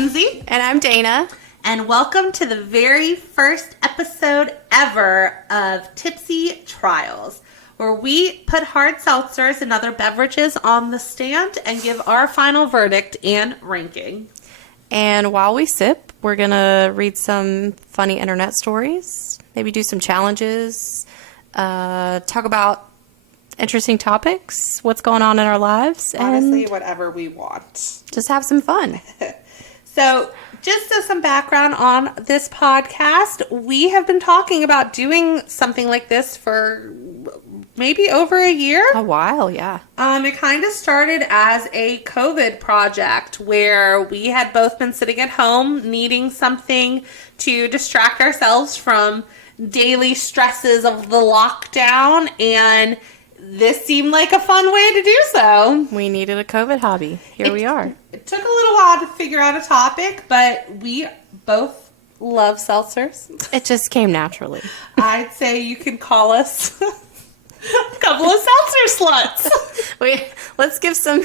Lindsay. And I'm Dana. And welcome to the very first episode ever of Tipsy Trials, where we put hard seltzers and other beverages on the stand and give our final verdict and ranking. And while we sip, we're going to read some funny internet stories, maybe do some challenges, talk about interesting topics, what's going on in our lives. Honestly, and whatever we want. just have some fun. So, just as some background on this podcast, we have been talking about doing something like this for maybe over a year. A while, yeah. It kind of started as a COVID project where we had both been sitting at home needing something to distract ourselves from daily stresses of the lockdown, and this seemed like a fun way to do so. We needed a COVID hobby. Here we are. It took a little while to figure out a topic, but we both love seltzers. It just came naturally. I'd say you can call us a couple of seltzer sluts. Let's give some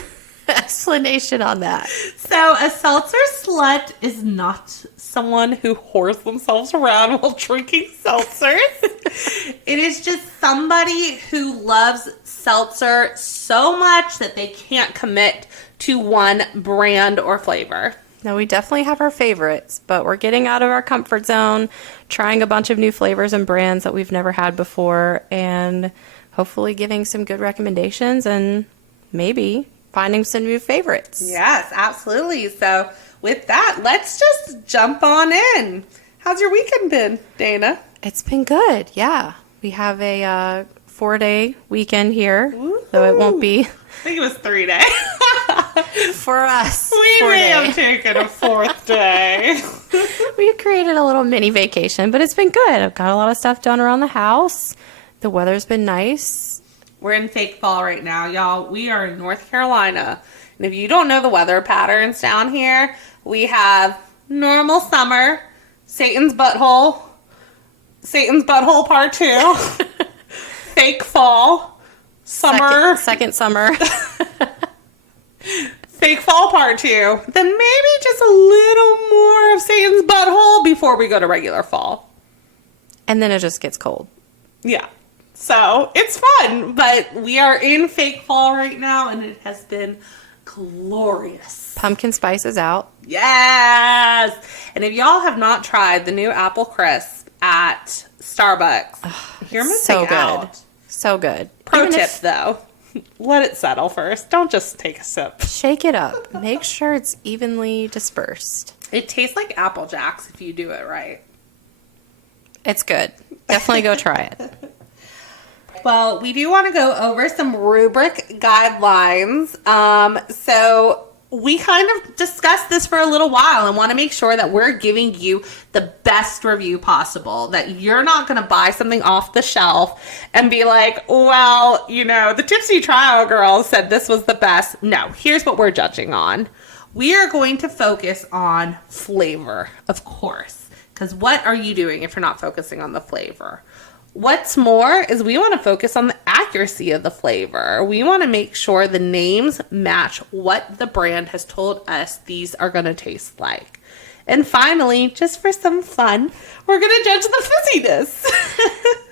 explanation on that. So a seltzer slut is not someone who whores themselves around while drinking seltzers. It is just somebody who loves seltzer so much that they can't commit to one brand or flavor. No, we definitely have our favorites, but we're getting out of our comfort zone, trying a bunch of new flavors and brands that we've never had before, and hopefully giving some good recommendations and maybe finding some new favorites. Yes, absolutely. So with that, let's just jump on in. How's your weekend been, Dana? It's been good, yeah. We have a 4-day weekend here, Woo-hoo. so it won't be I think it was 3 days. for us. We may have taken a fourth day. We created a little mini vacation, but it's been good. I've got a lot of stuff done around the house. The weather's been nice. We're in fake fall right now, y'all. We are in North Carolina. And if you don't know the weather patterns down here, we have normal summer, Satan's butthole part 2, fake fall, summer, Second summer. fake fall part 2, then maybe just a little more of Satan's butthole before we go to regular fall. And then it just gets cold. Yeah. So it's fun, but we are in fake fall right now, and it has been glorious. Pumpkin spice is out. Yes! And if y'all have not tried the new apple crisp at Starbucks, you're missing So good. out. So good. Pro Even tip, if- though. Let it settle first. Don't just take a sip. Shake it up. Make sure it's evenly dispersed. It tastes like Apple Jacks if you do it right. It's good. Definitely go try it. Well, we do want to go over some rubric guidelines. So we kind of discussed this for a little while and want to make sure that we're giving you the best review possible, that you're not going to buy something off the shelf and be like, well, you know, the Tipsy Trial girls said this was the best. No, here's what we're judging on. We are going to focus on flavor, of course, because what are you doing if you're not focusing on the flavor? What's more is we want to focus on the accuracy of the flavor. We want to make sure the names match what the brand has told us these are going to taste like. And finally, just for some fun, we're going to judge the fizziness.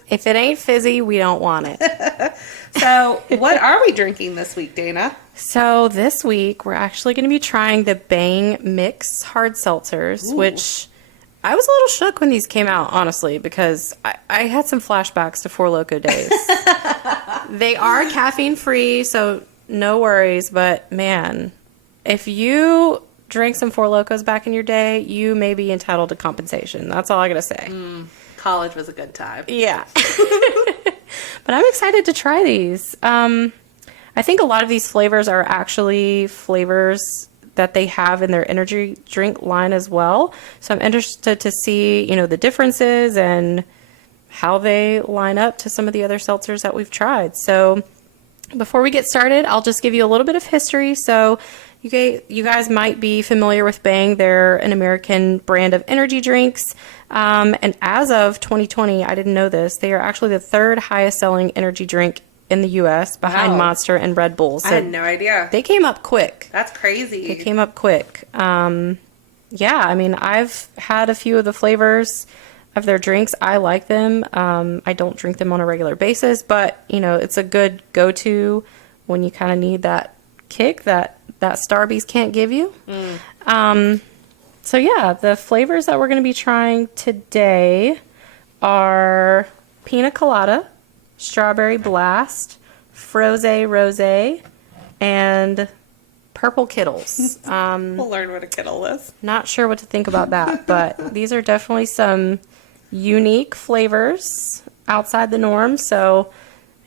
If it ain't fizzy, we don't want it. So what are we drinking this week, Dana? So this week, we're actually going to be trying the Bang Mixx hard seltzers, Ooh. which I was a little shook when these came out, honestly, because I had some flashbacks to Four Loko days. They are caffeine-free, so no worries. But, man, if you drank some Four Lokos back in your day, you may be entitled to compensation. That's all I got to say. College was a good time. Yeah. But I'm excited to try these. I think a lot of these flavors are actually flavors that they have in their energy drink line as well. So I'm interested to see, you know, the differences and how they line up to some of the other seltzers that we've tried. So before we get started, I'll just give you a little bit of history. So you guys might be familiar with Bang. They're an American brand of energy drinks. And as of 2020, I didn't know this, they are actually the third highest selling energy drink in the U.S. behind Wow. Monster and Red Bull. So I had no idea. they came up quick. That's crazy. They came up quick. Yeah, I mean, I've had a few of the flavors of their drinks. I like them. I don't drink them on a regular basis, but it's a good go-to when you kind of need that kick that Starbucks can't give you. So yeah, the flavors that we're going to be trying today are pina colada, strawberry blast, froze rosé, and purple Kittles. We'll learn what a Kittle is. Not sure what to think about that, but these are definitely some unique flavors outside the norm. So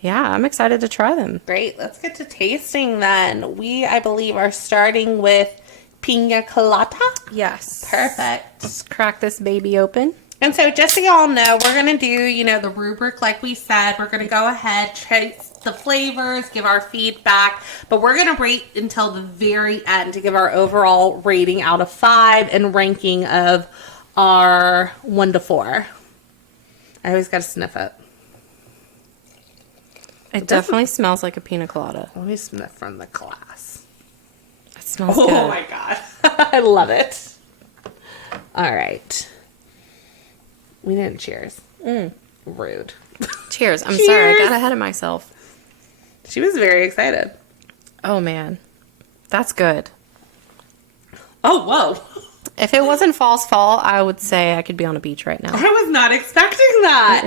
yeah, I'm excited to try them. Great. Let's get to tasting then. We, I believe, are starting with pina colada. Yes. Perfect. Let's crack this baby open. And so just so y'all know, we're going to do, the rubric like we said. We're going to go ahead, taste the flavors, give our feedback, but we're going to rate until the very end to give our overall rating out of 5 and ranking of our 1 to 4. I always got to sniff it. It definitely smells like a pina colada. Let me sniff from the glass. It smells good. Oh my God. I love it. All right. We didn't cheers. Rude. Cheers. I'm Cheers. sorry. I got ahead of myself. She was very excited. Oh, man. That's good. Oh, whoa. If it wasn't false fall, I would say I could be on a beach right now. I was not expecting that.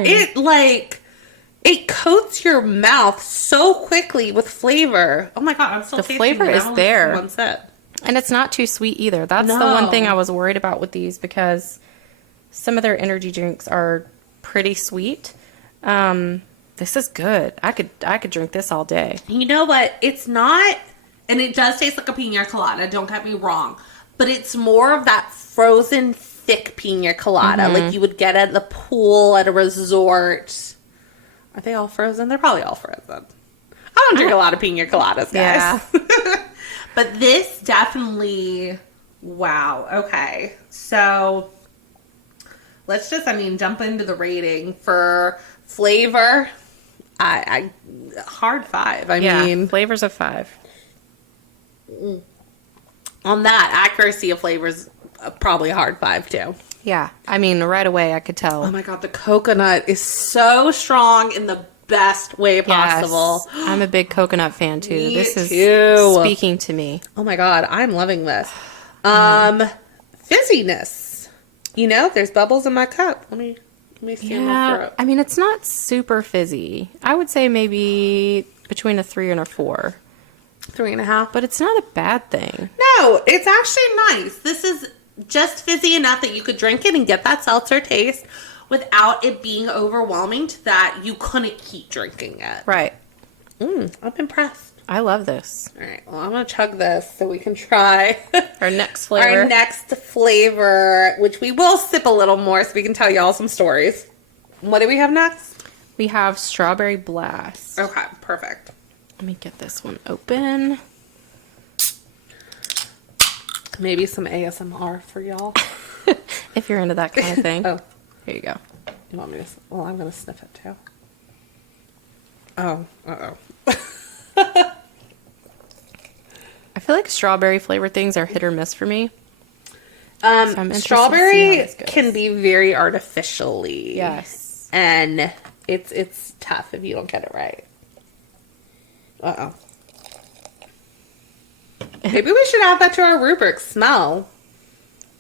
It coats your mouth so quickly with flavor. Oh my God, I'm still The tasting flavor it. is I only there. One sip. And it's not too sweet either. That's the No. one thing I was worried about with these because some of their energy drinks are pretty sweet. This is good. I could drink this all day. You know what? It's not, and it does taste like a pina colada, don't get me wrong, but it's more of that frozen thick pina colada like you would get at the pool at a resort. Are they all frozen? They're probably all frozen. I don't drink a lot of pina coladas, guys. Yeah. But this definitely, wow. Okay. So let's just, jump into the rating for flavor. I hard 5. I mean, flavors of 5. on that accuracy of flavors, probably a hard 5 too. Yeah. I mean, right away I could tell. Oh my God, the coconut is so strong in the best way possible. Yes. I'm a big coconut fan too. Me This is too. speaking to me. Oh my God, I'm loving this. Fizziness. There's bubbles in my cup. Let me see in my Yeah. throat. I mean, it's not super fizzy. I would say maybe between a 3 and a 4. 3.5. But it's not a bad thing. No, it's actually nice. This is just fizzy enough that you could drink it and get that seltzer taste without it being overwhelming to that you couldn't keep drinking it. Right. I'm impressed. I love this. All right, well, I'm going to chug this so we can try Our next flavor. our next flavor, which we will sip a little more so we can tell y'all some stories. What do we have next? We have strawberry blast. Okay, perfect. Let me get this one open. Maybe some ASMR for y'all. If you're into that kind of thing. Oh, Here you go. you want me to? Well, I'm going to sniff it too. Oh, uh-oh. I feel like strawberry flavored things are hit or miss for me. I'm interested to see how Strawberry this goes. can be very artificially. Yes. And it's tough if you don't get it right. Uh-oh. Maybe we should add that to our rubric. Smell.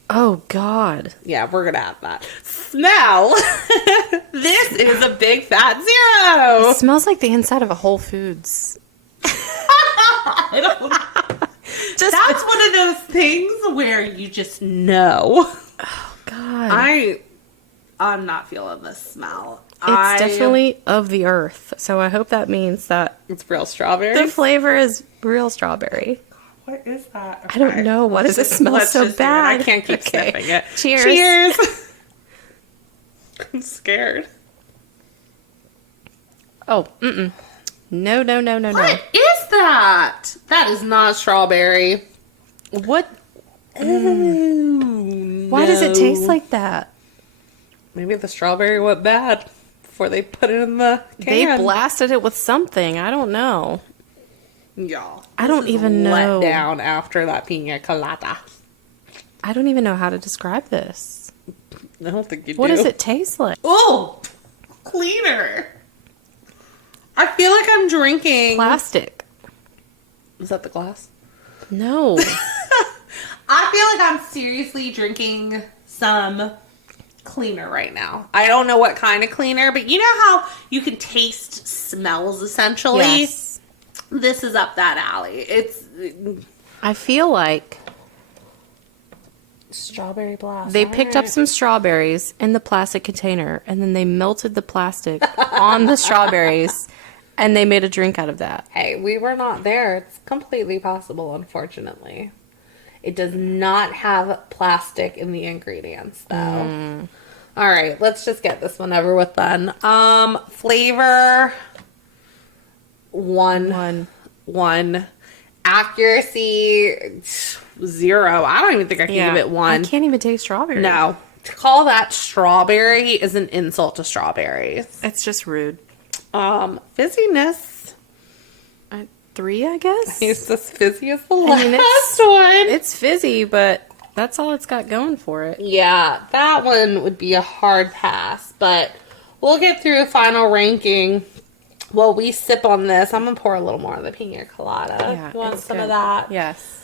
Oh, God. Yeah, we're going to add that. Smell. This is a big fat zero. It smells like the inside of a Whole Foods. I don't That's one of those things where you just know. God. I'm not feeling this smell. It's definitely of the earth. So I hope that means that It's real strawberry. the flavor is real strawberry. What is that? I don't know. Why does it smell so just do it. bad? I can't keep Okay. sniffing it. Cheers. Cheers. I'm scared. Oh, No. What is that? That is not strawberry. What? Ooh, Why does it taste no. like that? Maybe the strawberry went bad before they put it in the They can. blasted it with something. I don't know. Y'all. I don't this is even know. Let down after that pina colada. I don't even know how to describe this. I don't think you do. What does it taste like? Oh, cleaner. I feel like I'm drinking... Plastic. Is that the glass? No. I feel like I'm seriously drinking some cleaner right now. I don't know what kind of cleaner, but you know how you can taste smells essentially? Yes. This is up that alley. I feel like strawberry blast. they picked up some strawberries in the plastic container and then they melted the plastic on the strawberries and they made a drink out of that. Hey, we were not there. It's completely possible, unfortunately. It does not have plastic in the ingredients, though. All right, let's just get this one over with then. Flavor, one. Accuracy, 0. I don't even think I can give it 1. I can't even taste strawberry. No. To call that strawberry is an insult to strawberries. It's just rude. Fizziness. 3, I guess. It's as fizzy as the last one. It's fizzy, but that's all it's got going for it. Yeah, that one would be a hard pass, but we'll get through a final ranking while we sip on this. I'm going to pour a little more of the pina colada. Yeah, You want it's some good. of that? Yes.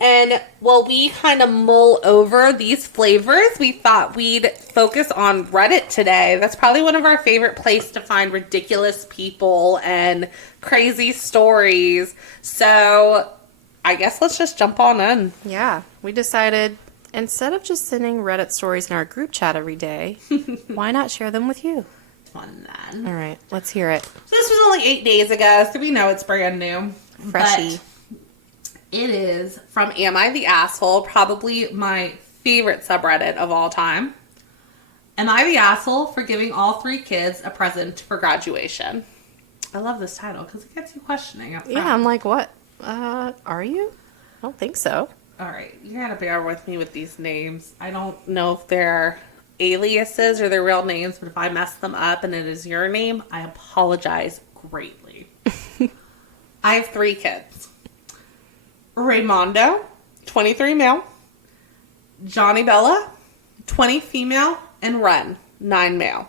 And while we kind of mull over these flavors, we thought we'd focus on Reddit today. That's probably one of our favorite places to find ridiculous people and crazy stories. So I guess let's just jump on in. Yeah, we decided instead of just sending Reddit stories in our group chat every day, why not share them with you? Fun then. All right, let's hear it. So this was only 8 days ago, so we know it's brand new. Freshy. But it is from Am I the Asshole, probably my favorite subreddit of all time. Am I the asshole for giving all 3 kids a present for graduation? I love this title because it gets you questioning up front. Yeah, I'm like, what? Are you? I don't think so. All right, you gotta bear with me with these names. I don't know if they're aliases or their real names, but if I mess them up and it is your name, I apologize greatly. I have 3 kids. Raymondo, 23 male. Johnny Bella, 20 female. And Ren, 9 male.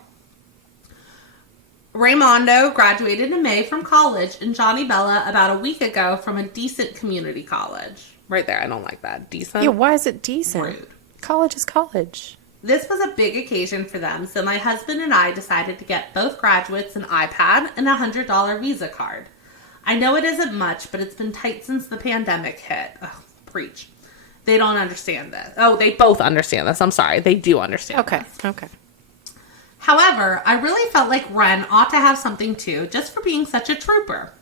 Raymondo graduated in May from college, and Johnny Bella about a week ago from a decent community college. Right there, I don't like that. Decent? Yeah, why is it decent? Rude. College is college. This was a big occasion for them, so my husband and I decided to get both graduates an iPad and a $100 Visa card. I know it isn't much, but it's been tight since the pandemic hit. Ugh, preach. They don't understand this. Oh, they both understand this. I'm sorry. They do understand this. Okay. However, I really felt like Ren ought to have something too, just for being such a trooper.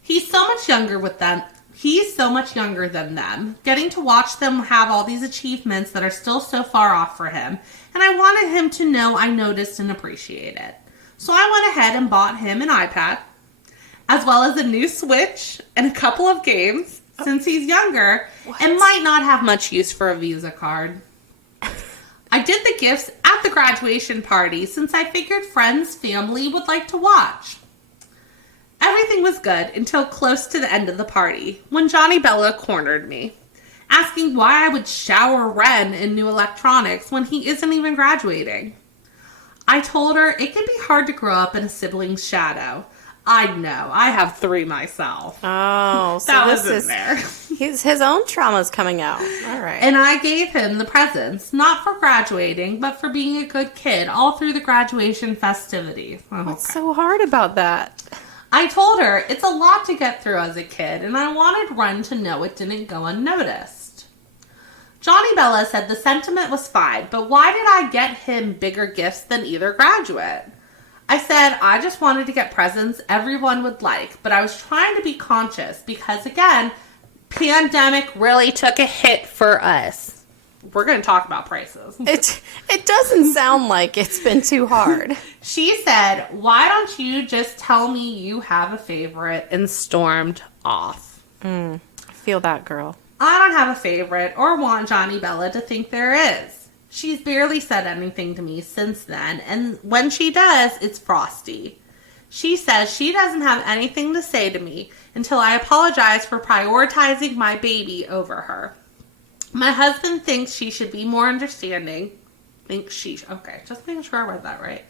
He's so much younger than them, getting to watch them have all these achievements that are still so far off for him, and I wanted him to know I noticed and appreciate it. So I went ahead and bought him an iPad, as well as a new Switch and a couple of games, since he's younger and might not have much use for a Visa card. I did the gifts at the graduation party since I figured friends, family would like to watch. Everything was good until close to the end of the party, when Johnny Bella cornered me, asking why I would shower Ren in new electronics when he isn't even graduating. I told her it can be hard to grow up in a sibling's shadow. I know, I have 3 myself. Oh, so That this was in is there. his own trauma's coming out. All right. And I gave him the presents, not for graduating, but for being a good kid all through the graduation festivities. Oh, What's okay. so hard about that? I told her it's a lot to get through as a kid, and I wanted Ren to know it didn't go unnoticed. Johnny Bella said the sentiment was fine, but why did I get him bigger gifts than either graduate? I said I just wanted to get presents everyone would like, but I was trying to be conscious because, again, pandemic really took a hit for us. We're going to talk about prices. It doesn't sound like it's been too hard. She said, why don't you just tell me you have a favorite, and stormed off. I feel that, girl. I don't have a favorite or want Johnny Bella to think there is. She's barely said anything to me since then, and when she does, it's frosty. She says she doesn't have anything to say to me until I apologize for prioritizing my baby over her. My husband thinks she should be more understanding. Okay, just making sure I read that right.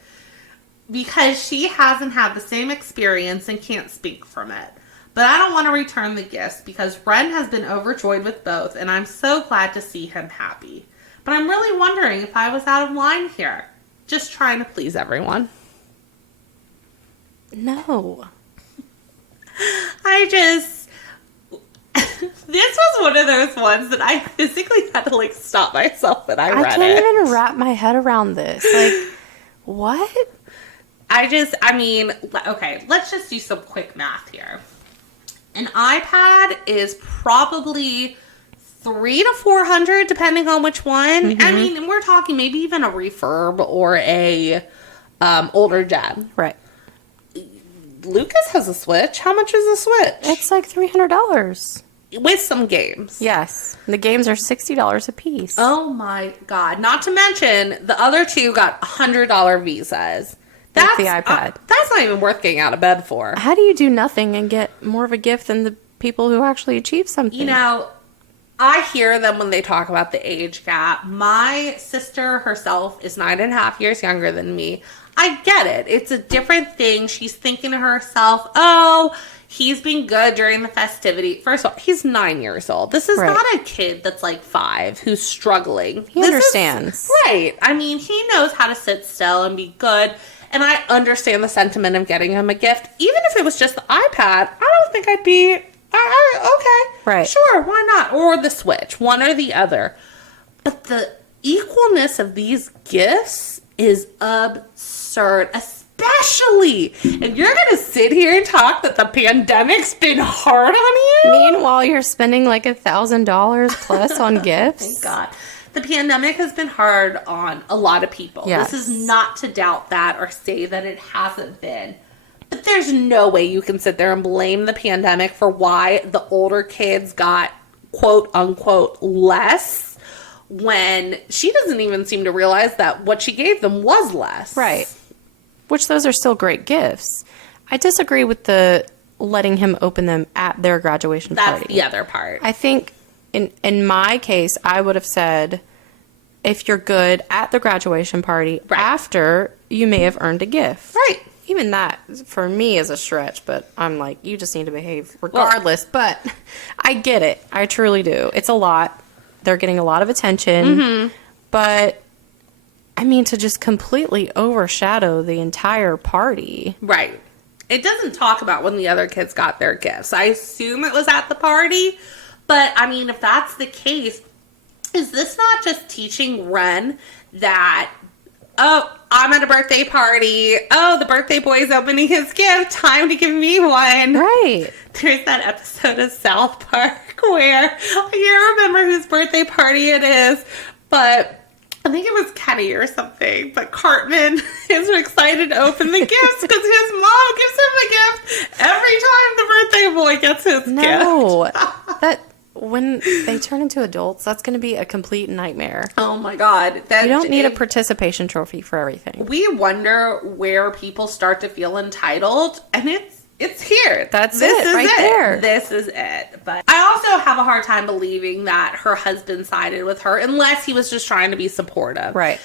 Because she hasn't had the same experience and can't speak from it. But I don't want to return the gifts because Ren has been overjoyed with both, and I'm so glad to see him happy. But I'm really wondering if I was out of line here. Just trying to please everyone. No. This was one of those ones that I physically had to, like, stop myself when I read it. I can't even wrap my head around this. Like, what? Okay, let's just do some quick math here. An iPad is probably $300 to $400, depending on which one. I mean, we're talking maybe even a refurb or a older gen. Right. Lucas has a Switch. How much is a Switch? It's like $300. With some games. Yes. The games are $60 a piece. Oh my God. Not to mention, the other two got $100 visas. That's the iPad. That's not even worth getting out of bed for. How do you do nothing and get more of a gift than the people who actually achieve something? You know, I hear them when they talk about the age gap. My sister herself is 9.5 years younger than me. I get it. It's a different thing. She's thinking to herself, oh, he's been good during the festivity. First of all, he's 9 years old. This is not a kid that's like 5 who's struggling. He understands. Right. I mean, he knows how to sit still and be good. And I understand the sentiment of getting him a gift. Even if it was just the iPad, I don't think I'd be, okay. Right. Sure, why not? Or the Switch, one or the other. But the equalness of these gifts is absurd. Especially if you're going to sit here and talk that the pandemic's been hard on you. Meanwhile, you're spending like $1,000 plus on gifts. Thank God. The pandemic has been hard on a lot of people. Yes. This is not to doubt that or say that it hasn't been. But there's no way you can sit there and blame the pandemic for why the older kids got quote unquote less when she doesn't even seem to realize that what she gave them was less. Right. Which those are still great gifts. I disagree with the letting him open them at their graduation party. That's the other part. I think in my case, I would have said, if you're good at the graduation party, after, you may have earned a gift. Right. Even that, for me, is a stretch, but I'm like, you just need to behave regardless. But I get it. I truly do. It's a lot. They're getting a lot of attention. But, I mean, to just completely overshadow the entire party. Right. It doesn't talk about when the other kids got their gifts. I assume it was at the party. But, I mean, if that's the case, is this not just teaching Ren that, oh, I'm at a birthday party. Oh, the birthday boy's opening his gift. Time to give me one. Right. There's that episode of South Park where I can't remember whose birthday party it is, but I think it was Kenny or something. But Cartman is excited to open the gifts because his mom gives him a gift every time the birthday boy gets his gift. No. When they turn into adults, that's going to be a complete nightmare. Oh my God. You don't need a participation trophy for everything. We wonder where people start to feel entitled, and it's here. This is right there. This is it. But I also have a hard time believing that her husband sided with her unless he was just trying to be supportive. Right.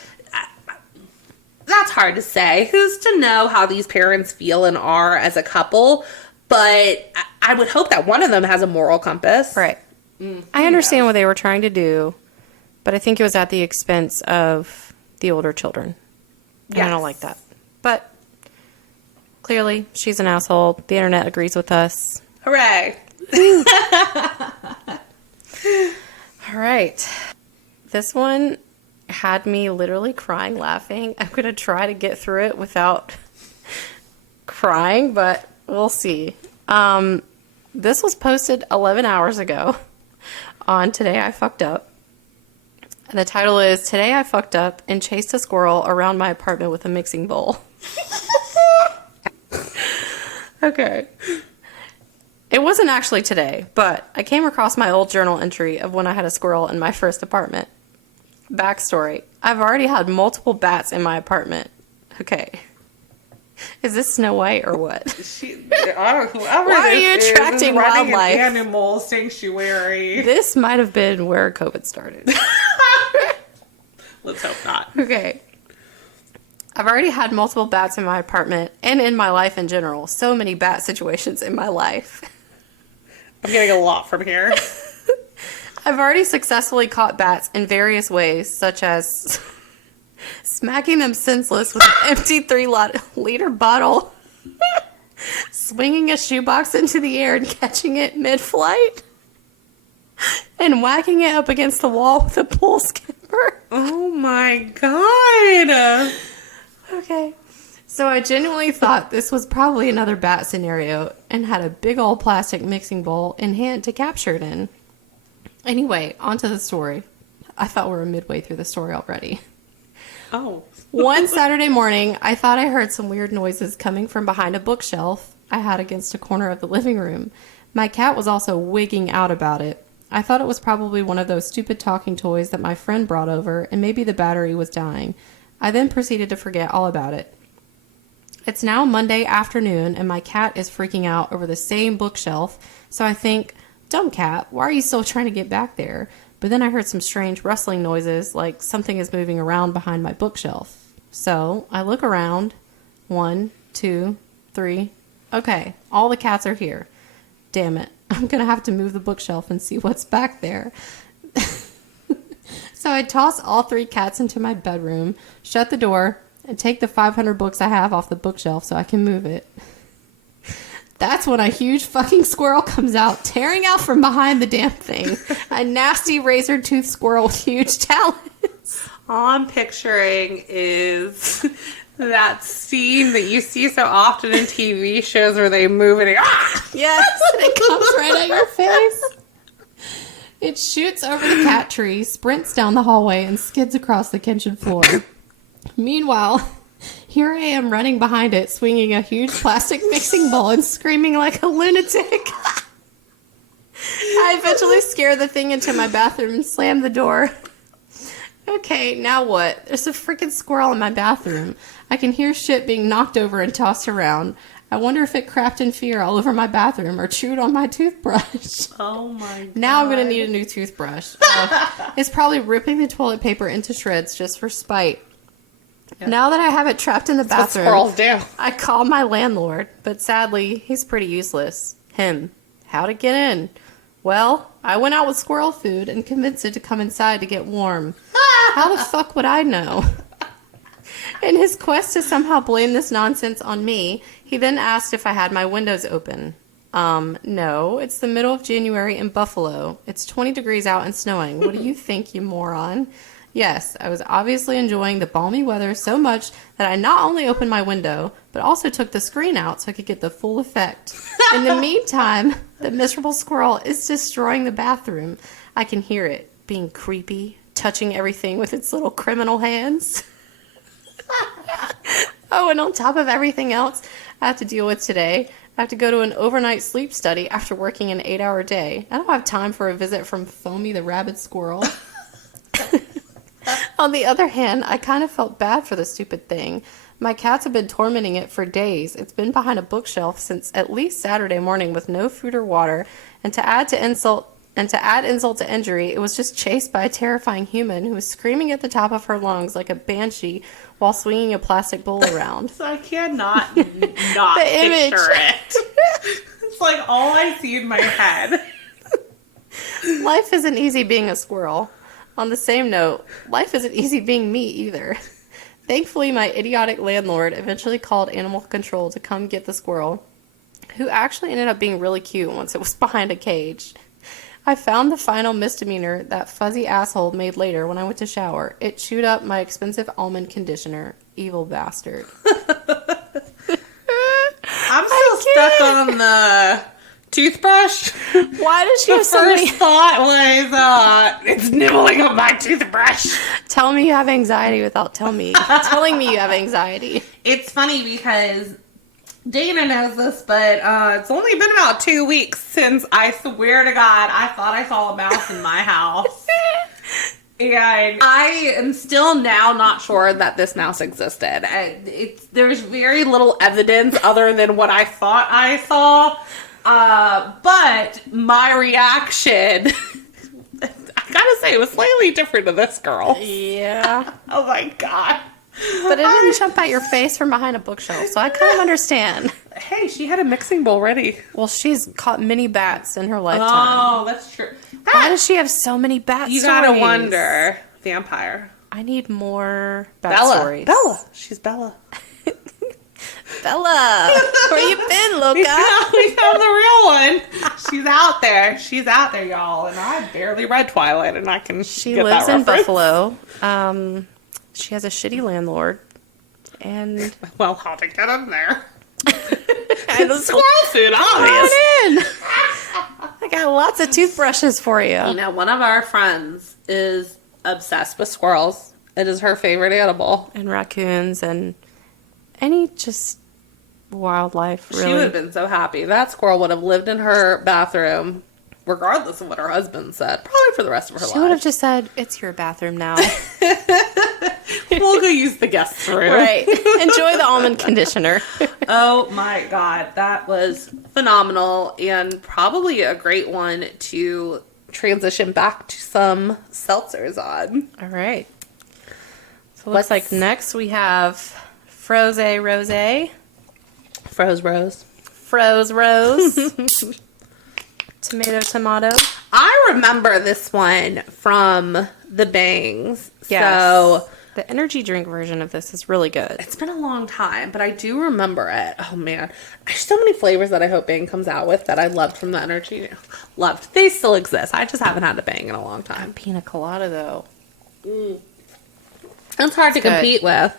That's hard to say. Who's to know how these parents feel and are as a couple? But I would hope that one of them has a moral compass. Right. I understand what they were trying to do, but I think it was at the expense of the older children. And I don't like that. But clearly, she's an asshole. The internet agrees with us. Hooray. All right. This one had me literally crying, laughing. I'm going to try to get through it without crying, but we'll see. This was posted 11 hours ago on Today I Fucked Up. And the title is, Today I Fucked Up and Chased a Squirrel Around My Apartment with a Mixing Bowl. Okay. It wasn't actually today, but I came across my old journal entry of when I had a squirrel in my first apartment. Backstory. I've already had multiple bats in my apartment. Okay. Is this Snow White or what? Whoever Why are you this attracting is running wildlife? an animal sanctuary. This might have been where COVID started. Let's hope not. Okay. I've already had multiple bats in my apartment and in my life in general. So many bat situations in my life. I'm getting a lot from here. I've already successfully caught bats in various ways, such as smacking them senseless with an empty 3-liter bottle, swinging a shoebox into the air and catching it mid-flight, and whacking it up against the wall with a pool skipper. Oh my god. Okay. So I genuinely thought this was probably another bat scenario and had a big old plastic mixing bowl in hand to capture it in. Anyway, on to the story. I thought we were midway through the story already. Oh. One Saturday morning, I thought I heard some weird noises coming from behind a bookshelf I had against a corner of the living room. My cat was also wigging out about it. I thought it was probably one of those stupid talking toys that my friend brought over, and maybe the battery was dying. I then proceeded to forget all about it. It's now Monday afternoon, and my cat is freaking out over the same bookshelf, so I think, dumb cat, why are you still trying to get back there? But then I heard some strange rustling noises, like something is moving around behind my bookshelf. So I look around. 1, 2, 3. Okay, all the cats are here. Damn it. I'm going to have to move the bookshelf and see what's back there. So I toss all 3 cats into my bedroom, shut the door, and take the 500 books I have off the bookshelf so I can move it. That's when a huge fucking squirrel comes out, tearing out from behind the damn thing. A nasty razor-toothed squirrel with huge talons. All I'm picturing is that scene that you see so often in TV shows where they move and Yes, and it comes right at your face. It shoots over the cat tree, sprints down the hallway, and skids across the kitchen floor. Meanwhile, here I am running behind it, swinging a huge plastic mixing bowl and screaming like a lunatic. I eventually scare the thing into my bathroom and slam the door. Okay, now what? There's a freaking squirrel in my bathroom. I can hear shit being knocked over and tossed around. I wonder if it crapped in fear all over my bathroom or chewed on my toothbrush. Oh my god. Now I'm going to need a new toothbrush. It's probably ripping the toilet paper into shreds just for spite. Yep. Now that I have it trapped in the bathroom, squirrels do. I call my landlord, but sadly, he's pretty useless. Him. How to get in? Well, I went out with squirrel food and convinced it to come inside to get warm. How the fuck would I know? In his quest to somehow blame this nonsense on me, he then asked if I had my windows open. No, it's the middle of January in Buffalo. It's 20 degrees out and snowing. What do you think, you moron? Yes, I was obviously enjoying the balmy weather so much that I not only opened my window, but also took the screen out so I could get the full effect. In the meantime, the miserable squirrel is destroying the bathroom. I can hear it, being creepy, touching everything with its little criminal hands. Oh, and on top of everything else I have to deal with today, I have to go to an overnight sleep study after working an 8-hour day. I don't have time for a visit from Foamy the rabid squirrel. On the other hand, I kind of felt bad for the stupid thing. My cats have been tormenting it for days. It's been behind a bookshelf since at least Saturday morning with no food or water. And to add insult to injury, it was just chased by a terrifying human who was screaming at the top of her lungs like a banshee while swinging a plastic bowl around. So I cannot not picture it. It's like all I see in my head. Life isn't easy being a squirrel. On the same note, life isn't easy being me either. Thankfully, my idiotic landlord eventually called animal control to come get the squirrel, who actually ended up being really cute once it was behind a cage. I found the final misdemeanor that fuzzy asshole made later when I went to shower. It chewed up my expensive almond conditioner. Evil bastard. I'm still stuck on the toothbrush. Why did you The first thought was, it's nibbling on my toothbrush. Tell me you have anxiety without telling me you have anxiety. It's funny because Dana knows this, but it's only been about 2 weeks since, I swear to God, I thought I saw a mouse in my house. And I am still now not sure that this mouse existed. There's very little evidence other than what I thought I saw. But my reaction, I gotta say, it was slightly different to this girl. Yeah. Oh my god. But it didn't jump out your face from behind a bookshelf, so I kind of understand. Hey, she had a mixing bowl ready. Well, she's caught many bats in her lifetime. Oh, that's true. Why does she have so many bat You stories? gotta wonder. Vampire. I need more bat Bella. stories. Bella. She's Bella. Bella, where you been, Loca? We found the real one. She's out there. She's out there, y'all. And I barely read Twilight, and I can She get lives that in reference. Buffalo. She has a shitty landlord. And Well, how to get in there? and the Squirrel food, Come obvious. on in. I got lots of toothbrushes for you. You know, one of our friends is obsessed with squirrels. It is her favorite animal. And raccoons and any just wildlife, really. She would have been so happy. That squirrel would have lived in her bathroom, regardless of what her husband said, probably for the rest of her She life. would have just said, "It's your bathroom now." We'll go use the guest room. Right. Enjoy the almond conditioner. Oh my god, that was phenomenal and probably a great one to transition back to some seltzers on. All right. So it looks like next we have Froze Rose. Froze Rose. Froze Rose. Tomato. I remember this one from the Bangs. Yes. So The energy drink version of this is really good. it's been a long time, but I do remember it. Oh man. There's so many flavors that I hope Bang comes out with that I loved from the energy. Loved. They still exist. I just haven't had a Bang in a long time. Pina colada, though. It's hard to good. compete with.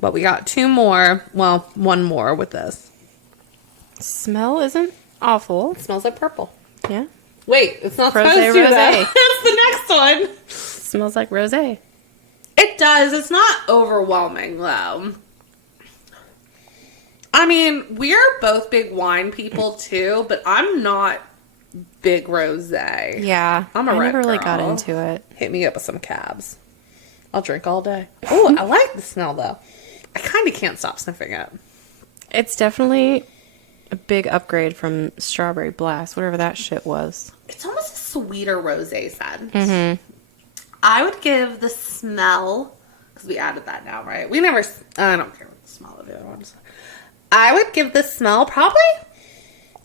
But we got two more. Well, one more with this. Smell isn't awful. It smells like purple. Yeah. Wait, it's not Rosé, supposed to, though. rosé. It's the next one. Smells like rosé. It does. It's not overwhelming, though. I mean, we're both big wine people, too, but I'm not big rosé. Yeah. I'm a I red never really got girl. into it. Hit me up with some cabs. I'll drink all day. Oh, I like the smell, though. I kind of can't stop sniffing it. It's definitely a big upgrade from Strawberry Blast, whatever that shit was. It's almost a sweeter rosé scent. Mm-hmm. I would give the smell, because we added that now, right? We never, I don't care what the smell of the other ones. I would give the smell probably,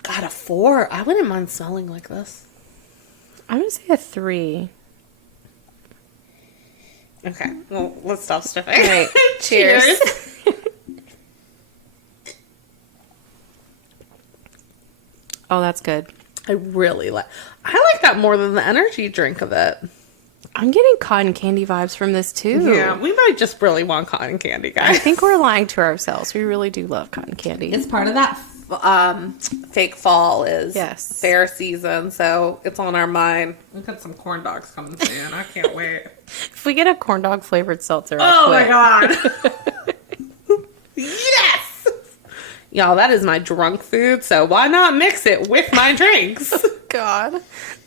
God, a 4. I wouldn't mind smelling like this. I'm going to say a 3. Okay, well, let's stop sniffing. All right, cheers. Oh, that's good. I like that more than the energy drink of it. I'm getting cotton candy vibes from this too. Yeah, we might just really want cotton candy, I guys. think we're lying to ourselves. We really do love cotton candy. It's part of that fake fall is Yes. fair season, so it's on our mind. We've got some corn dogs coming soon. I can't wait. If we get a corn dog flavored seltzer, Oh I my quit. god. Yes! Y'all, that is my drunk food, so why not mix it with my drinks? God.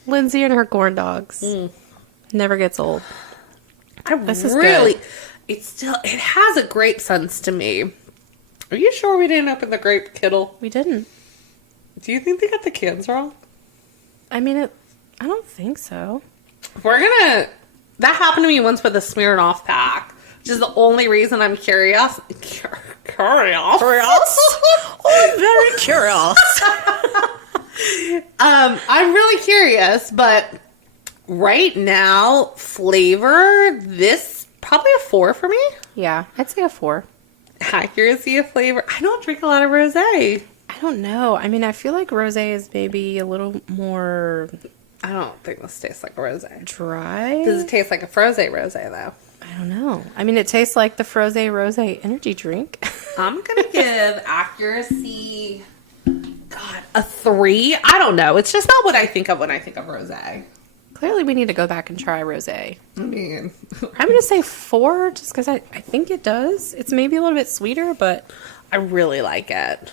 Lindsay and her corn dogs. Never gets old. This is really, good. it has a grape sense to me. Are you sure we didn't open the grape Kittle? We didn't. Do you think they got the cans wrong? I mean, I don't think so. That happened to me once with a Smirnoff pack, which is the only reason I'm curious. Curious? Oh, I'm very curious. I'm really curious, but right now, flavor, this probably a 4 for me. Yeah, I'd say a 4. Accuracy of flavor. I don't drink a lot of rosé. I don't know. I mean, I feel like rosé is maybe a little more I don't think this tastes like a rosé. dry. Does it taste like a frosé rosé though? I don't know. I mean, it tastes like the Froze Rosé energy drink. I'm gonna give accuracy, God, a 3. I don't know. It's just not what I think of when I think of rosé. Clearly, we need to go back and try rosé. I mean, I'm going to say 4 just because I think it does. It's maybe a little bit sweeter, but I really like it.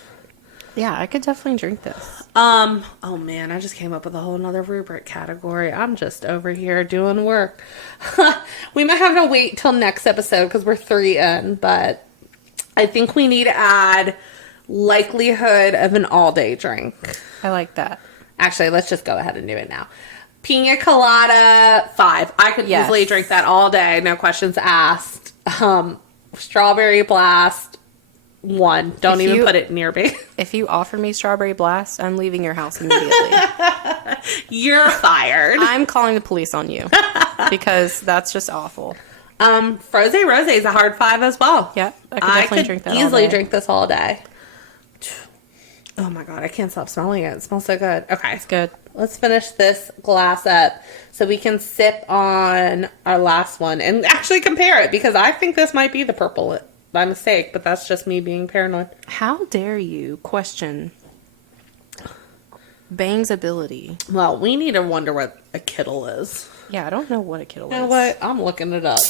Yeah, I could definitely drink this. Oh man, I just came up with a whole nother rubric category. I'm just over here doing work. We might have to wait till next episode because we're 3 in, but I think we need to add likelihood of an all-day drink. I like that. Actually, let's just go ahead and do it now. Pina colada, 5. I could easily drink that all day, no questions asked. Strawberry blast, 1. Don't even put it near me. If you offer me strawberry blast, I'm leaving your house immediately. You're fired. I'm calling the police on you because that's just awful. Froze Rose is a hard 5 as well. Yep, I could definitely drink that all day. Easily drink this all day. Oh my god, I can't stop smelling it. It smells so good. Okay, It's good. let's finish this glass up so we can sip on our last one and actually compare it because I think this might be the purple by mistake, but that's just me being paranoid. How dare you question Bang's ability? Well, we need to wonder what a Kittle is. Yeah, I don't know what a Kittle is. You know what? I'm looking it up.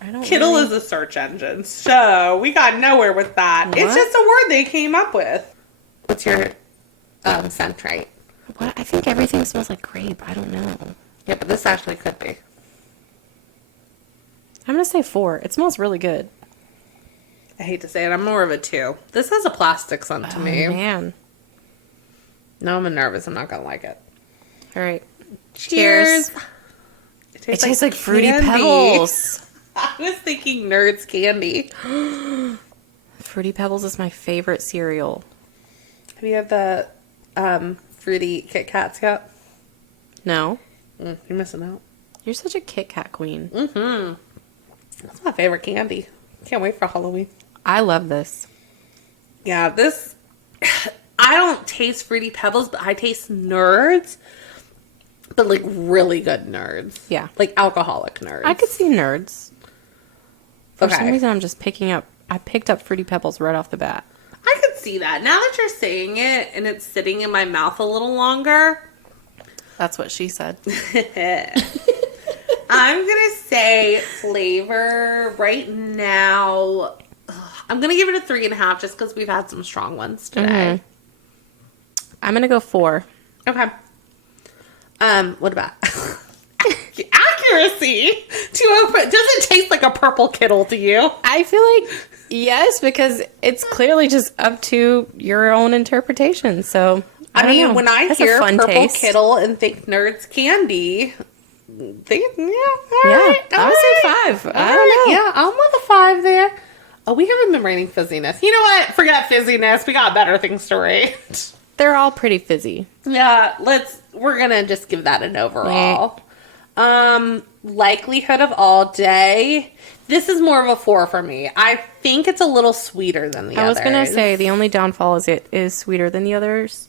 I don't Kittle is a search engine, so we got nowhere with that. What? It's just a word they came up with. What's your scent trait? What? I think everything smells like grape. I don't know. Yeah, but this actually could be. I'm going to say 4. It smells really good. I hate to say it, I'm more of a 2. This has a plastic scent to me. Oh, man. No, I'm nervous. I'm not gonna like it. All right. Cheers. It tastes like Fruity candy. Pebbles. I was thinking Nerds candy. Fruity Pebbles is my favorite cereal. Have you had the fruity Kit Kats yet? No. You're missing out. You're such a Kit Kat queen. Mm-hmm. That's my favorite candy. Can't wait for Halloween. I love this. Yeah, this... I don't taste Fruity Pebbles, but I taste Nerds. But, like, really good Nerds. Yeah. Like, alcoholic Nerds. I could see Nerds. For some Okay. reason, I'm just I picked up Fruity Pebbles right off the bat. I could see that. Now that you're saying it, and it's sitting in my mouth a little longer... That's what she said. I'm going to say flavor right now. I'm going to give it a 3.5 just because we've had some strong ones today. I'm going to go 4. Okay. What about accuracy? Does it taste like a purple Kittle to you? I feel like yes, because it's clearly just up to your own interpretation. So I don't know. When I That's a hear fun purple taste. Kittle and think Nerds candy, think all I would say 5. I don't know. Yeah, I'm with a 5 there. Oh, we haven't been rating fizziness. You know what? Forget fizziness. We got better things to rate. They're all pretty fizzy. Yeah, we're gonna just give that an overall. Likelihood of all day. This is more of a 4 for me. I think it's a little sweeter than the others. I was gonna say the only downfall is it is sweeter than the others.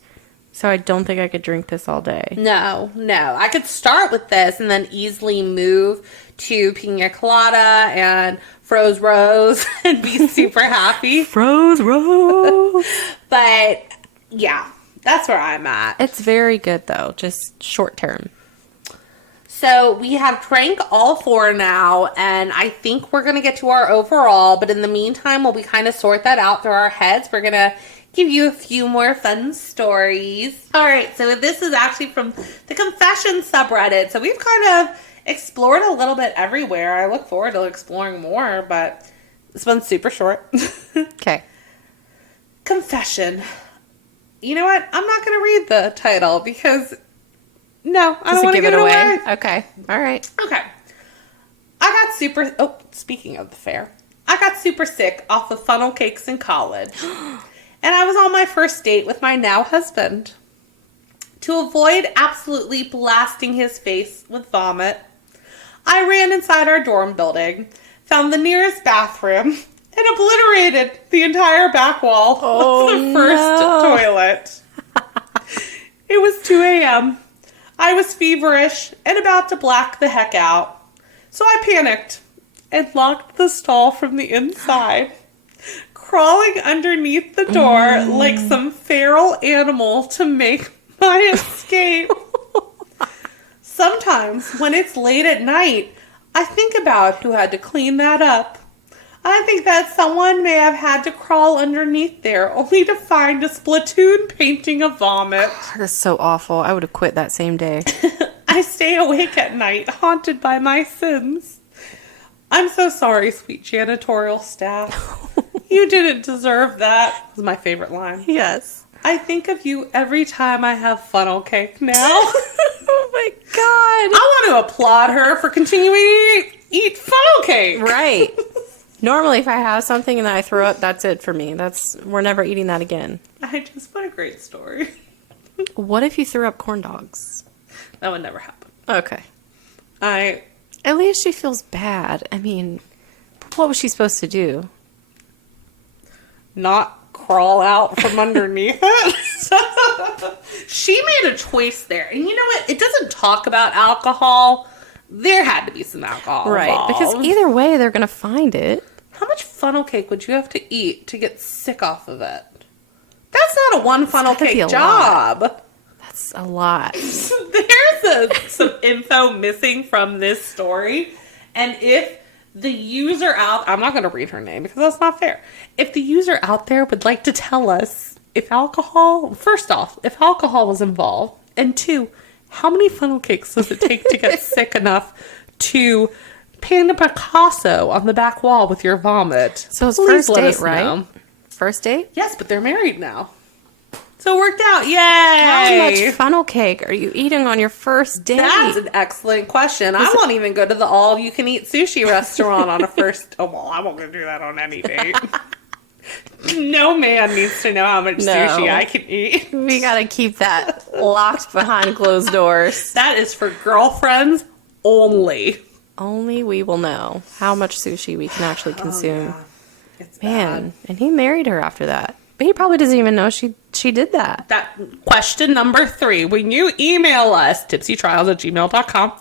So I don't think I could drink this all day. No. I could start with this and then easily move to Pina Colada and Froze Rose and be super happy. Froze Rose. But yeah, that's where I'm at. It's very good though, just short term. So we have drank all 4 now, and I think we're going to get to our overall. But in the meantime, while we kind of sort that out through our heads, we're going to give you a few more fun stories. All right, so this is actually from the Confession subreddit. So we've kind of explored a little bit everywhere. I look forward to exploring more, but this one's super short. Okay. Confession. You know what? I'm not going to read the title because... No, I don't want to give it away. Okay. All right. Okay. Speaking of the fair. I got super sick off of funnel cakes in college. And I was on my first date with my now husband. To avoid absolutely blasting his face with vomit, I ran inside our dorm building, found the nearest bathroom, and obliterated the entire back wall of the first toilet. It was 2 a.m. I was feverish and about to black the heck out. So I panicked and locked the stall from the inside, crawling underneath the door like some feral animal to make my escape. Sometimes when it's late at night, I think about who had to clean that up. I think that someone may have had to crawl underneath there only to find a Splatoon painting of vomit. That's so awful. I would have quit that same day. I stay awake at night, haunted by my sins. I'm so sorry, sweet janitorial staff. You didn't deserve that. Was my favorite line. Yes. I think of you every time I have funnel cake now. Oh my God. I want to applaud her for continuing to eat funnel cake. Right. Normally, if I have something and then I throw up, that's it for me. We're never eating that again. What a great story. What if you threw up corn dogs? That would never happen. Okay. At least she feels bad. I mean, what was she supposed to do? Not crawl out from underneath it. She made a choice there. And you know what? It doesn't talk about alcohol. There had to be some alcohol Right. involved. Because either way, they're going to find it. How much funnel cake would you have to eat to get sick off of it? That's not a one funnel cake job. That's a lot. There's some info missing from this story. And if the user I'm not going to read her name because that's not fair. If the user out there would like to tell us first off, if alcohol was involved, and two, how many funnel cakes does it take to get sick enough to paint a Picasso on the back wall with your vomit? So it's Please first let date, us right? know. First date? Yes, but they're married now. So it worked out. Yay! How much funnel cake are you eating on your first date? That's an excellent question. I won't even go to the all-you-can-eat sushi restaurant on a first... Oh, well, I won't do that on any date. No man needs to know how much sushi I can eat. We gotta keep that locked behind closed doors. That is for girlfriends only. Only we will know how much sushi we can actually consume. Oh, yeah. It's Man, bad. and he married her after that. But he probably doesn't even know she did that. That question number 3. When you email us, tipsytrials@gmail.com,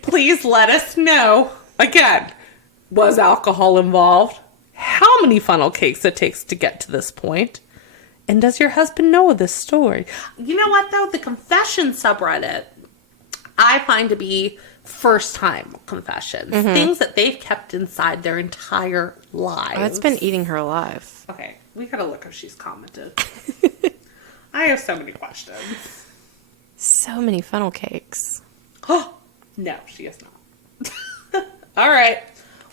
please let us know, again, was alcohol involved? How many funnel cakes it takes to get to this point? And does your husband know this story? You know what, though? The confession subreddit, I find to be first-time confessions. Things that they've kept inside their entire lives. Oh, it's been eating her alive. Okay, we gotta look if she's commented. I have so many questions. So many funnel cakes. Oh, no, she is not. All right.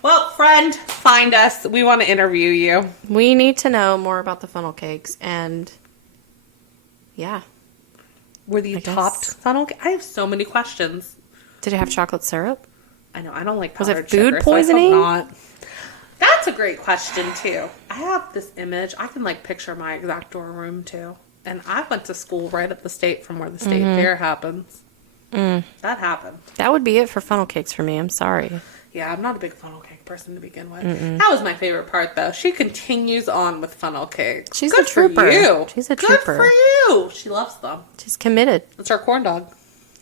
Well, friend, find us. We want to interview you. We need to know more about the funnel cakes, and yeah. Were you topped funnel cake? I have so many questions. Did it have chocolate syrup? I know, I don't like Was it powdered food sugar, poisoning? So I hope not. That's a great question, too. I have this image. I can, picture my exact dorm room, too. And I went to school right up the state from where the state fair happens. That happened. That would be it for funnel cakes for me. I'm sorry. Yeah, I'm not a big funnel cake person to begin with. That was my favorite part, though. She continues on with funnel cake. She's Good a trooper. For you. She's a Good trooper. for you. She loves them. She's committed. It's our corn dog.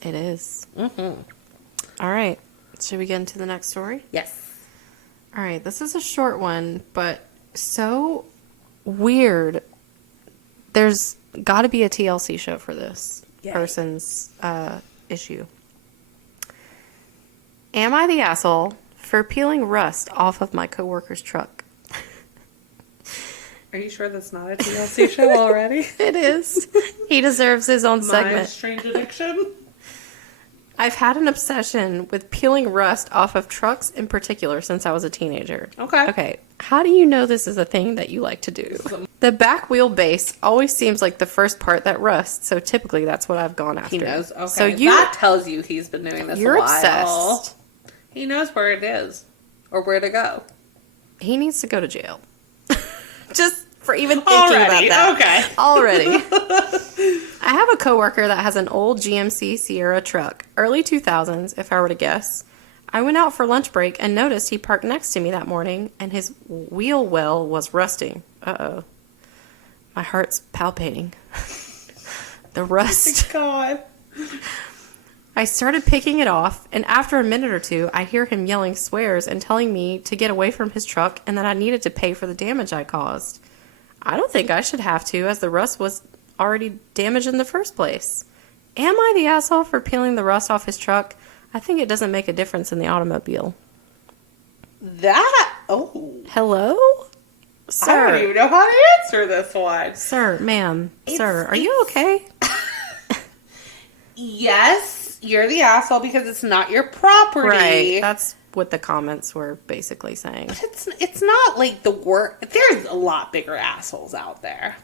It is. All right. Should we get into the next story? Yes. All right. This is a short one, but so weird. There's got to be a TLC show for this person's issue. Am I the asshole for peeling rust off of my coworker's truck? Are you sure that's not a TLC show already? It is. He deserves his own My segment. strange addiction. I've had an obsession with peeling rust off of trucks in particular since I was a teenager. Okay. How do you know this is a thing that you like to do? The back wheel base always seems like the first part that rusts, so typically that's what I've gone after. He knows. Okay. So that tells you he's been doing this you're a while. obsessed. He knows where it is or where to go. He needs to go to jail. Just for even thinking about that. Okay. Already. I have a coworker that has an old GMC Sierra truck, early 2000s, if I were to guess. I went out for lunch break and noticed he parked next to me that morning, and his wheel well was rusting. Uh-oh. My heart's palpitating. The rust. Oh God. I started picking it off, and after a minute or two, I hear him yelling swears and telling me to get away from his truck and that I needed to pay for the damage I caused. I don't think I should have to, as the rust was already damaged in the first place. Am I the asshole for peeling the rust off his truck? I think it doesn't make a difference in the automobile. That Oh. Hello? I Sir. don't even know how to answer this one. Sir, ma'am, sir, are you okay? Yes, you're the asshole because it's not your property. Right. That's what the comments were basically saying. But it's not like the work. There's a lot bigger assholes out there.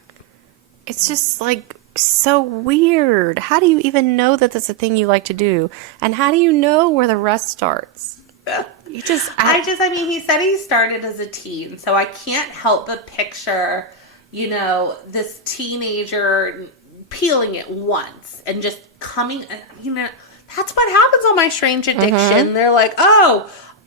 It's just like so weird. How do you even know that that's a thing you like to do? And how do you know where the rust starts? You just I mean, he said he started as a teen, so I can't help but picture, this teenager peeling it once and just coming, that's what happens on My Strange Addiction. They're like,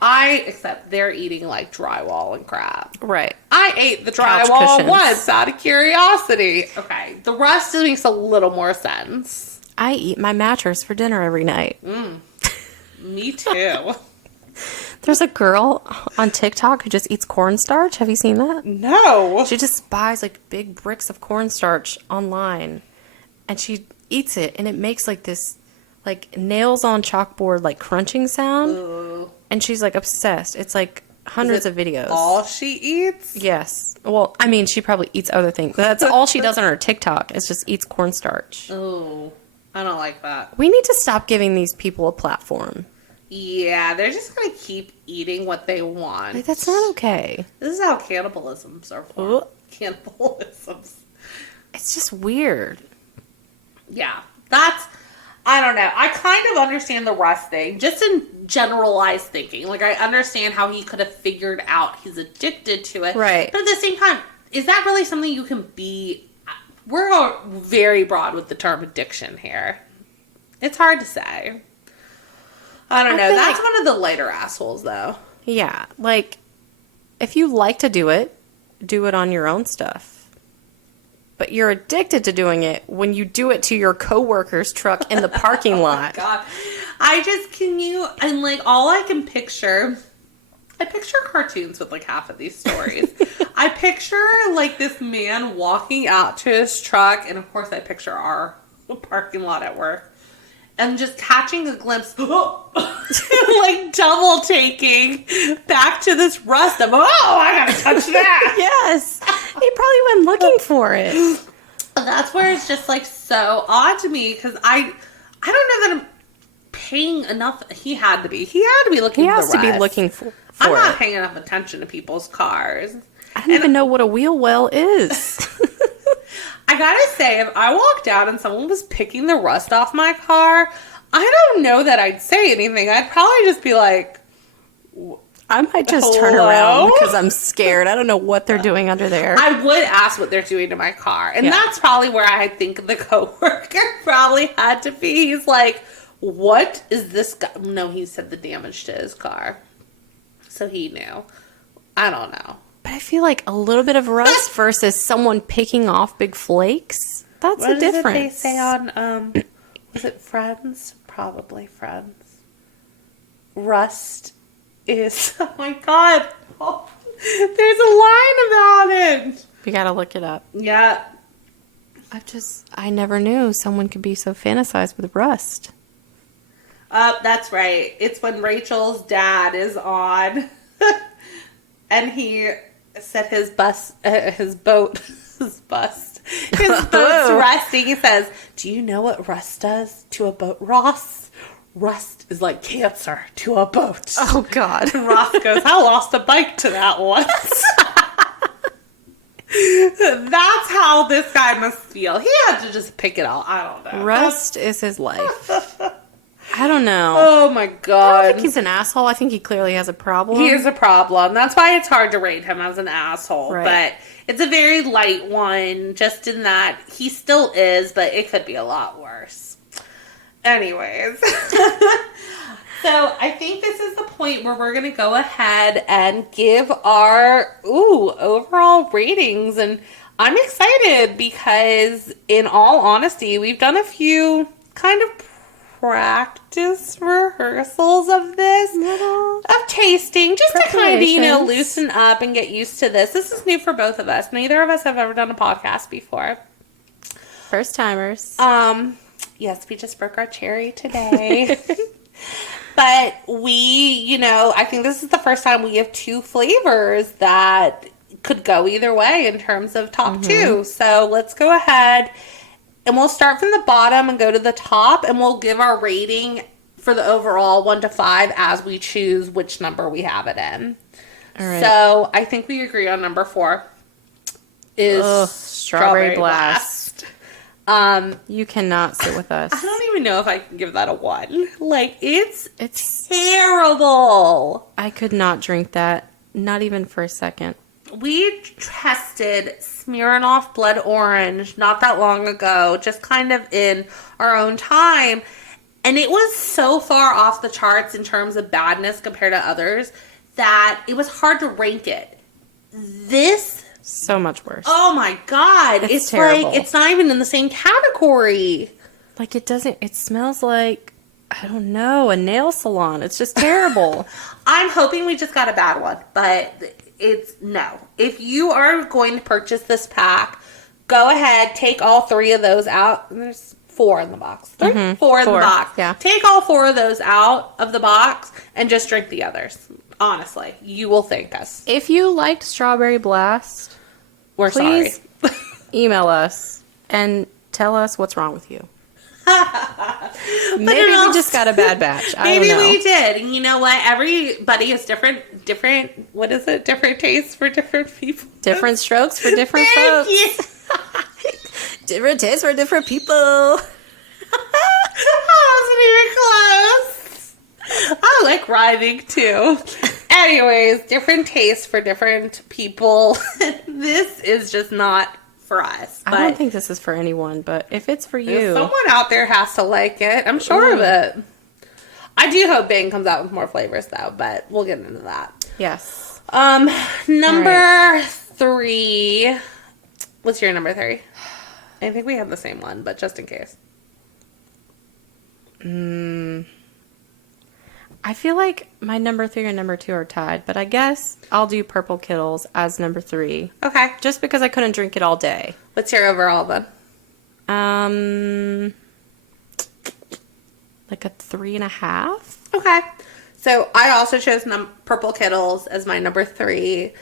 except they're eating like drywall and crap. Right. I ate the Couch drywall cushions. once out of curiosity. Okay, the rest makes a little more sense. I eat my mattress for dinner every night. Me too. There's a girl on TikTok who just eats cornstarch. Have you seen that? No. She just buys like big bricks of cornstarch online and she eats it and it makes like this like nails on chalkboard like crunching sound. Ooh. And she's like obsessed. It's like hundreds of videos. All she eats? Yes. Well, I mean, she probably eats other things. That's all she does on her TikTok is just eats cornstarch. Oh, I don't like that. We need to stop giving these people a platform. Yeah, they're just going to keep eating what they want. Like, that's not okay. This is how cannibalisms are formed. Cannibalisms. It's just weird. Yeah, I don't know. I kind of understand the rust thing, just in generalized thinking. Like, I understand how he could have figured out he's addicted to it. Right. But at the same time, is that really something you can be? We're very broad with the term addiction here. It's hard to say. I don't know. That's one of the lighter assholes, though. Yeah. Like, if you like to do it on your own stuff. But you're addicted to doing it when you do it to your coworker's truck in the parking lot. God. And like, all I picture cartoons with like half of these stories. I picture like this man walking out to his truck, and of course I picture our parking lot at work. And just catching a glimpse, like double taking back to this rust of, I gotta touch that. Yes. He probably went looking for it. That's where it's just like so odd to me because I don't know that I'm paying enough. He had to be looking. He for has the to be rust. looking for I'm not it. paying enough attention to people's cars. I don't even know what a wheel well is. I gotta say, if I walked out and someone was picking the rust off my car, I don't know that I'd say anything. I'd probably just be like, I might just turn around because I'm scared. I don't know what they're doing under there. I would ask what they're doing to my car. And that's probably where I think the coworker probably had to be. He's like, what is this guy? No, he said the damage to his car. So he knew. I don't know. But I feel like a little bit of rust versus someone picking off big flakes. That's a difference. What did they say on, was it Friends? Probably Friends. Rust is, oh my God. Oh, there's a line about it. We gotta look it up. Yeah. I never knew someone could be so fantasized with rust. That's right. It's when Rachel's dad is on and he said his boat's rusting. He says, do you know what rust does to a boat, Ross? Rust is like cancer to a boat. Oh, God. And Ross goes, I lost a bike to that once. That's how this guy must feel. He had to just pick it all. I don't know. Rust is his life. I don't know. Oh my I don't God. think he's an asshole. I think he clearly has a problem. He is a problem. That's why it's hard to rate him as an asshole. Right. But it's a very light one, just in that he still is, but it could be a lot worse. Anyways. So I think this is the point where we're going to go ahead and give our overall ratings. And I'm excited because, in all honesty, we've done a few kind of practice rehearsals of this, of tasting, just to kind of, loosen up and get used to this. This is new for both of us. Neither of us have ever done a podcast before. First timers. Yes, we just broke our cherry today. But I think this is the first time we have two flavors that could go either way in terms of top two. So let's go ahead and we'll start from the bottom and go to the top, and we'll give our rating for the overall 1 to 5 as we choose which number we have it in. All right. So I think we agree on number 4 is Strawberry Blast. You cannot sit with us. I don't even know if I can give that a 1. Like, it's terrible. I could not drink that, not even for a second. We tested Smirnoff Blood Orange not that long ago, just kind of in our own time, and it was so far off the charts in terms of badness compared to others that it was hard to rank it. This, so much worse. oh my God, it's terrible. like, it's not even in the same category. Like, it smells like, I don't know, a nail salon. It's just terrible. I'm hoping we just got a bad one, but no. If you are going to purchase this pack, go ahead, take all 3 of those out. And there's 4 in the box. 4 in the box. Yeah. Take all 4 of those out of the box and just drink the others. Honestly, you will thank us. If you liked Strawberry Blast, We're please sorry. email us and tell us what's wrong with you. Maybe also, we just got a bad batch. I Maybe don't know. we did. And you know what? Everybody has different, what is it? Different tastes for different people. Different strokes for different Thank folks. you. Different tastes for different people. I wasn't even close. I like rhyming too. Anyways, different tastes for different people. This is just not for us. I don't think this is for anyone, but if it's for you. Someone out there has to like it. I'm sure of it. I do hope Bang comes out with more flavors though, but we'll get into that. Yes. Number 3. What's your number 3? I think we have the same one, but just in case. I feel like my number 3 and number 2 are tied, but I guess I'll do Purple Kittles as number 3. Okay. Just because I couldn't drink it all day. What's your overall then? Like a 3.5. Okay. So I also chose Purple Kittles as my number 3.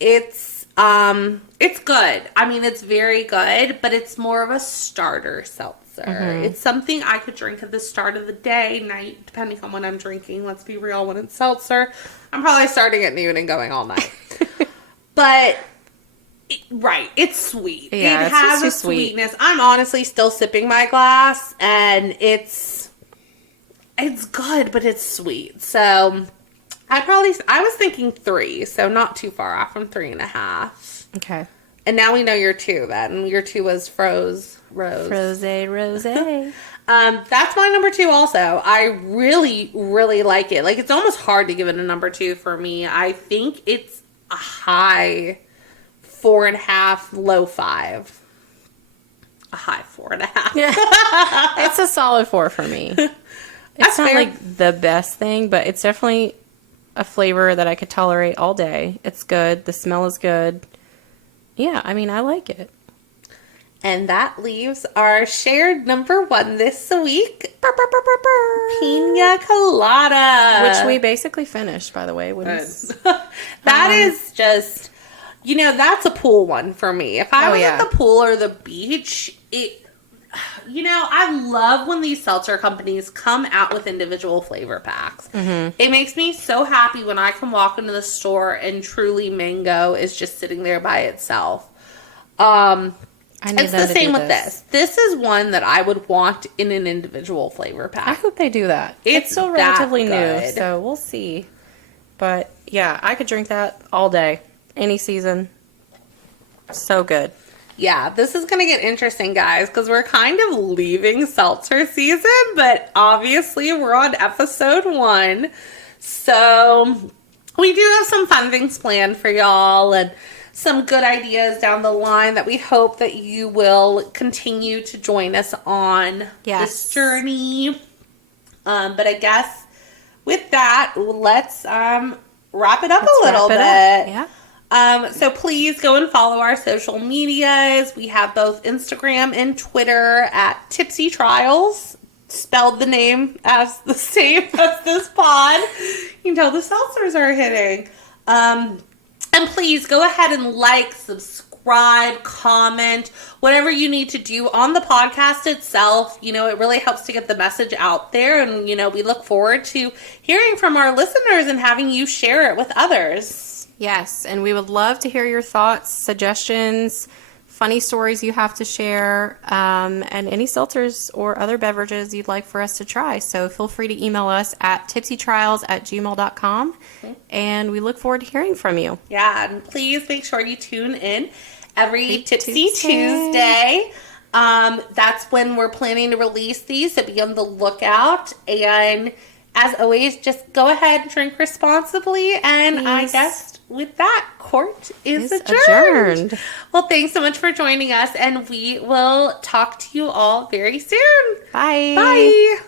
It's good. I mean, it's very good, but it's more of a starter seltzer. It's something I could drink at the start of the day, night, depending on when I'm drinking. Let's be real, when it's seltzer, I'm probably starting at noon and going all night. But, it's sweet. Yeah, it has a sweetness. I'm honestly still sipping my glass, and it's good, but it's sweet. So, I was thinking 3, so not too far off from 3.5. Okay. And now we know your 2 then. Your 2 was Rose. Rose. That's my number 2 also. I really, really like it. Like, it's almost hard to give it a number 2 for me. I think it's a high 4.5, low 5. A high 4.5. Yeah. It's a solid 4 for me. It's not fair. like the best thing, but it's definitely a flavor that I could tolerate all day. It's good. The smell is good. Yeah, I mean, I like it. And that leaves our shared number 1 this week. Pina Colada. Which we basically finished, by the way. That is just, that's a pool one for me. If I was at the pool or the beach, I love when these seltzer companies come out with individual flavor packs. It makes me so happy when I can walk into the store and truly mango is just sitting there by itself. It's the same with this. This is one that I would want in an individual flavor pack. I hope they do that. It's still relatively new, so we'll see. But yeah, I could drink that all day, any season. So good. Yeah, this is going to get interesting, guys, because we're kind of leaving seltzer season, but obviously we're on episode 1. So we do have some fun things planned for y'all and some good ideas down the line that we hope that you will continue to join us on this journey. But I guess with that, let's wrap it up a little bit. Yeah. So please go and follow our social medias. We have both Instagram and Twitter at Tipsy Trials. spelled the name as the same as this pod, you can tell the seltzers are hitting. And please go ahead and like, subscribe, comment, whatever you need to do on the podcast itself. You know, it really helps to get the message out there. And, you know, we look forward to hearing from our listeners and having you share it with others. Yes, and we would love to hear your thoughts, suggestions, funny stories you have to share, and any seltzers or other beverages you'd like for us to try. So feel free to email us at tipsytrials@gmail.com, and we look forward to hearing from you. Yeah, and please make sure you tune in every Tipsy Tuesday. Tuesday. That's when we're planning to release these, so be on the lookout. And as always, just go ahead and drink responsibly. And I Please. guess with that, court is Is adjourned. adjourned. Well, thanks so much for joining us, and we will talk to you all very soon. Bye. Bye.